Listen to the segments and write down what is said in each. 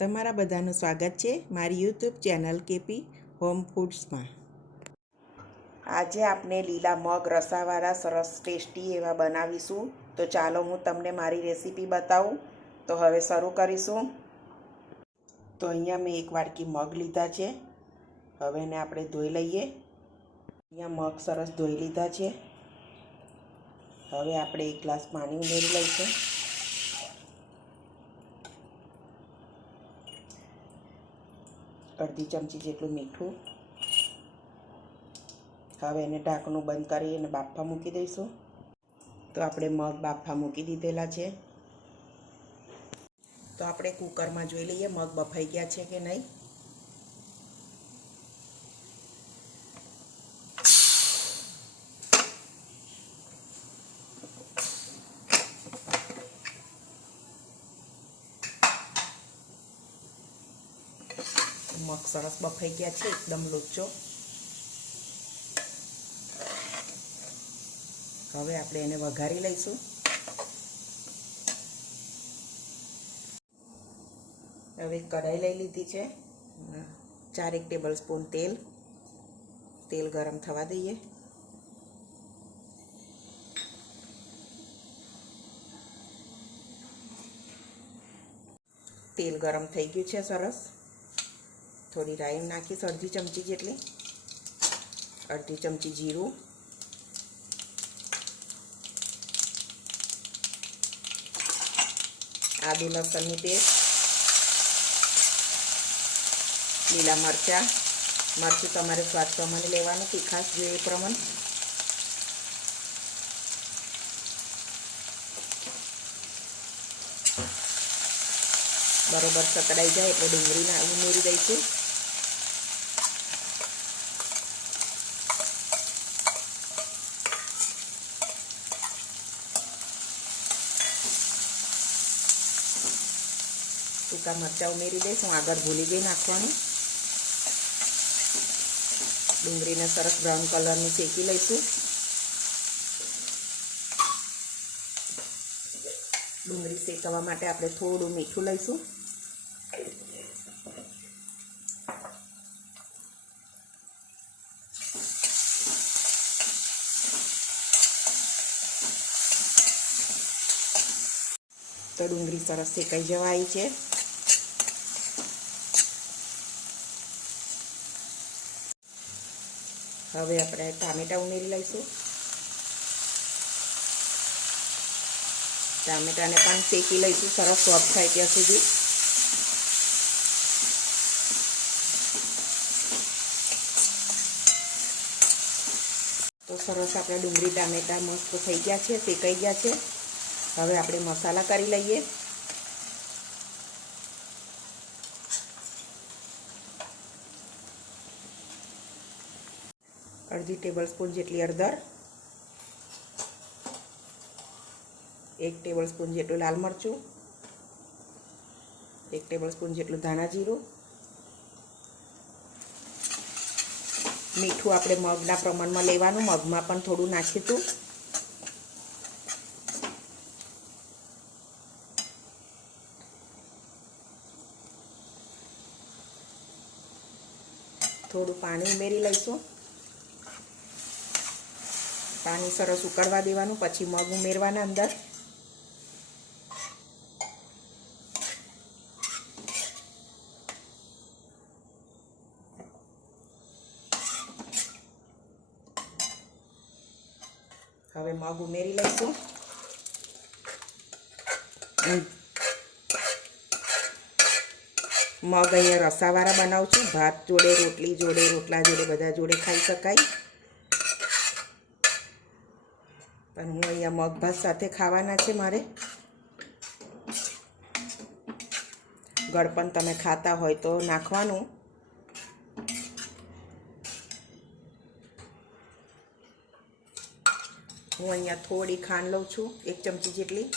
તમારા બધાનું સ્વાગત છે મારી યુટ્યુબ ચેનલ કેપી હોમ ફૂડ્સમાં। આજે આપણે લીલા મગ રસાવાળા સરસ ટેસ્ટી એવા બનાવીશું। તો ચાલો હું તમને મારી રેસીપી બતાવું। તો હવે શરૂ કરીશું। તો અહીંયા મેં એક વાટકી મગ લીધા છે। હવે એને આપણે ધોઈ લઈએ। અહીંયા મગ સરસ ધોઈ લીધા છે। હવે આપણે એક ગ્લાસ પાણી ઉમેરી લઈશું। અડધી ચમચી જેટલું મીઠું। હવે એને ઢાંકણું બંધ કરી અને બાફવા મૂકી દઈશું। તો આપણે મગ બાફવા મૂકી દીધેલા છે। તો આપણે કુકરમાં જોઈ લઈએ મગ બફાઈ ગયા છે કે નહીં। મગ સરસ બફાઈ ગયા છે, એકદમ લોચો। હવે આપણે એને વઘારી લઈશું। હવે કઢાઈ લઈ લીધી છે। 4 ટેબલ સ્પૂન તેલ ગરમ થવા દઈએ। તેલ ગરમ થઈ ગયું છે સરસ। થોડી રાઈ નાખીશ, અડધી ચમચી જેટલી, અડધી ચમચી જીરું, આદુ લસણની પેસ્ટ, લીલા મરચાં તમારે સ્વાદ પ્રમાણે લેવાનું, તીખાશ જોઈએ એ પ્રમાણે। બરોબર સકડાઈ જાય એટલે ડુંગળી ઉમેરી દઈશું। સૂકા મરચાં ઉમેરી દઈશું, આગળ ભૂલી ગઈ નાખવાનું। ડુંગળીને સરસ બ્રાઉન કલરની શેકી લઈશું। ડુંગળી શેકવા માટે આપણે થોડું મીઠું લઈશું। તો ડુંગળી સરસ શેકાઈ જવા આવી છે। હવે આપણે ટામેટાં ઉમેરી લઈશું। ટામેટાને પણ શેકી લઈશું સરસ સોફ્ટ થાય ત્યાં સુધી। તો સરસ આપણા ડુંગળી ટામેટાં મસ્ત થઈ ગયા છે, શેકાઈ ગયા છે। હવે આપણે મસાલા કરી લઈએ। અડધી ટેબલ સ્પૂન જેટલી હળદર, 1 ટેબલ સ્પૂન જેટલું લાલ મરચું, 1 ટેબલ સ્પૂન જેટલું ધાણા જીરું, મીઠું આપણે મગના પ્રમાણમાં લેવાનું, મગમાં પણ થોડું નાખીશું। થોડું પાણી ઉમેરી લઈશું। પાણી સરસ ઉકળવા દેવાનું, પછી મગ ઉમેરવાના અંદર। હવે મગ ઉમેરી લઈશું। મગ અહીંયા રસાવાળા બનાવું છું, ભાત જોડે, રોટલી જોડે, રોટલા જોડે, બધા જોડે ખાઈ શકાય। પણ હું અહીંયા મગ ભાત સાથે ખાવાના છે મારે। ગળપણ તમે ખાતા હોય તો નાખવાનું। હું અહીંયા થોડી ખાંડ લઉં છું, 1 ચમચી જેટલી।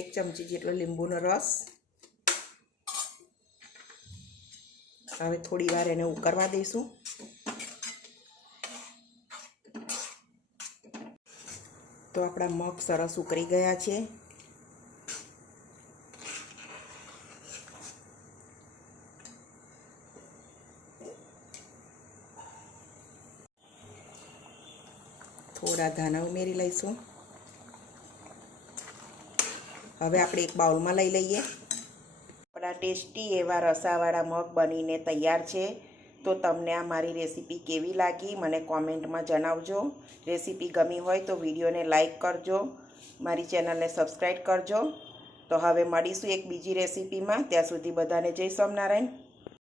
એક ચમચી જેટલો લીંબુનો રસ, હવે થોડી વાર એને ઉકળવા દઈશું. તો આપણા મગ સરસ ઉકળી ગયા છે. થોડા ધાણા ઉમેરી લઈશું. હવે આપણે એક બાઉલમાં લઈ લઈએ. આપણા ટેસ્ટી એવા રસાવાળા મગ બનીને તૈયાર છે. તો તમને આ મારી રેસીપી કેવી લાગી મને કોમેન્ટમાં જણાવજો. રેસીપી ગમી હોય તો વિડીયોને લાઈક કરજો, મારી ચેનલને સબસ્ક્રાઈબ કરજો. તો હવે મળીશું એક બીજી રેસીપીમાં. ત્યાં સુધી બધાને જય સ્વામિનારાયણ.